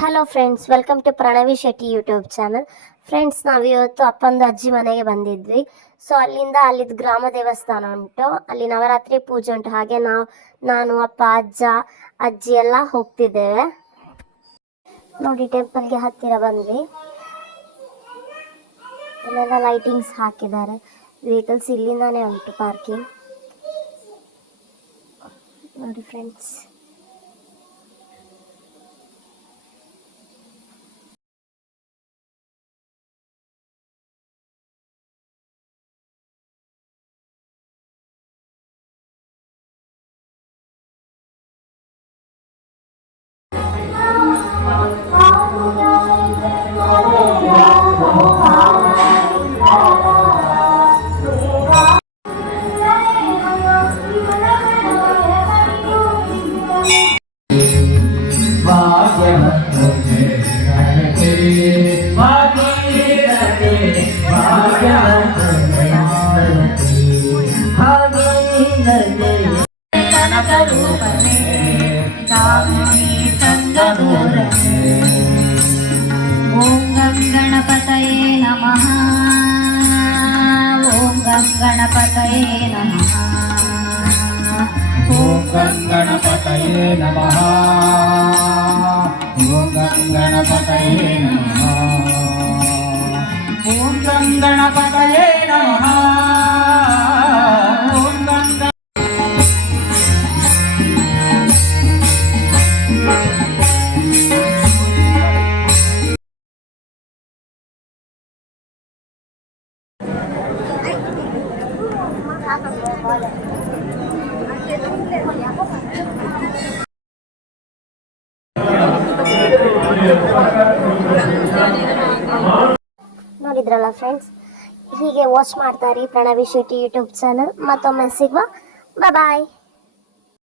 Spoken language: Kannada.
Hello friends, welcome to Pranavi Shetty YouTube channel. Friends, ನಾವು ಇವತ್ತು ಅಪ್ಪಂದು ಅಜ್ಜಿ ಮನೆಗೆ ಬಂದಿದ್ವಿ. ಸೊ ಅಲ್ಲಿದ್ದು ಗ್ರಾಮ ದೇವಸ್ಥಾನ ಉಂಟು, ಅಲ್ಲಿ ನವರಾತ್ರಿ ಪೂಜೆ ಉಂಟು. ಹಾಗೆ ನಾನು ಅಪ್ಪ ಅಜ್ಜ ಅಜ್ಜಿ ಎಲ್ಲ ಹೋಗ್ತಿದ್ದೇವೆ. ನೋಡಿ, ಟೆಂಪಲ್ಗೆ ಹತ್ತಿರ ಬಂದ್ವಿ. ಇಲ್ಲೆಲ್ಲ ಲೈಟಿಂಗ್ಸ್ ಹಾಕಿದ್ದಾರೆ. ವೆಹಿಕಲ್ಸ್ ಇಲ್ಲಿಂದಾನೇ ಉಂಟು ಪಾರ್ಕಿಂಗ್. ನೋಡಿ ಫ್ರೆಂಡ್ಸ್, ಓಂ ಗಂ ಗಣಪತಯೇ ನಮಃ. ಓಂ ಗಂ ಗಣಪತಯೇ ನಮಃ. ಓಂ ಗಂ ಗಣಪತಯೇ ನಮಃ. ಓಂ ಗಂ ಗಣಪತಯೇ ನಮಃ. ಓಂ ಗಂ ಗಣಪತಯೇ ನಮಃ. ಓಂ ಗಂ ನೋಡಿದ್ರಲ್ಲ ಫ್ರೆಂಡ್ಸ್, ಹೀಗೆ ವಾಚ್ ಮಾಡ್ತಾರೆ ಪ್ರಣವಿ ಶೆಟ್ಟಿ ಯೂಟ್ಯೂಬ್ ಚಾನಲ್. ಮತ್ತೊಮ್ಮೆ ಸಿಗುವ. ಬಾಯ್.